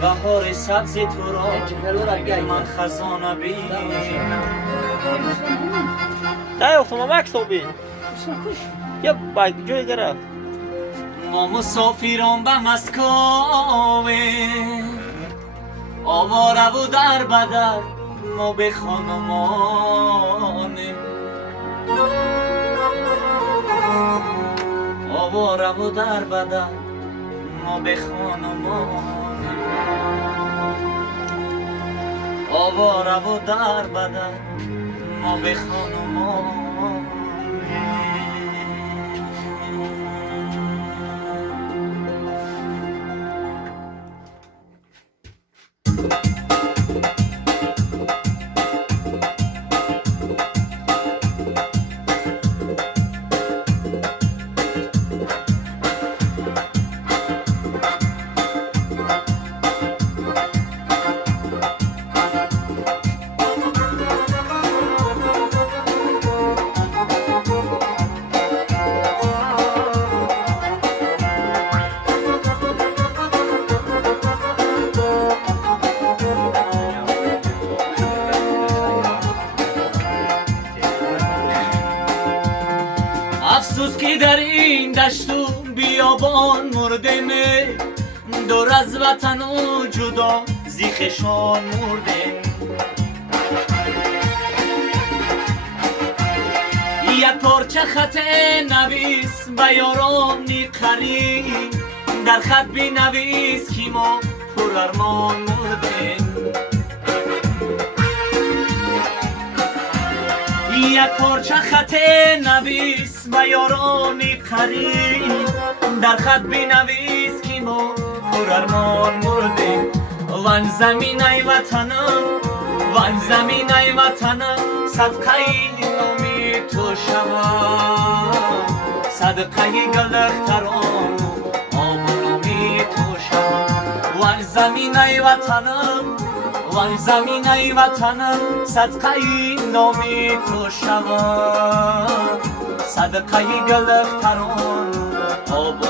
بهار سبز تو را من خزانه بینم نه افتم مکس تو بین یا باید جای گرفت ما مسافران به مسکوه آواره و در بدر ما به خانمانه آواره و در بدر ما به خانمانه آواره و در بدر ما به خانمانه افسوس که در این دشت و بیابان مردم دور از وطن و جدا زیخشان مردم یک پارچه خط نویس به یاران قریب در خط بنویس که ما پر ارمان مردم یک پارچه خط نویس به یاران قریب در خط بنویس که ما پر ارمان مردیم وان زمین ای وطنم وان زمین ای وطنم صدقه نامی تو شوم صدقه گلختران آب نامی تو شوم وان زمین ای وطنم وان زمین ای وطنم صدقه نامی تو شوم صدقه گلختران آب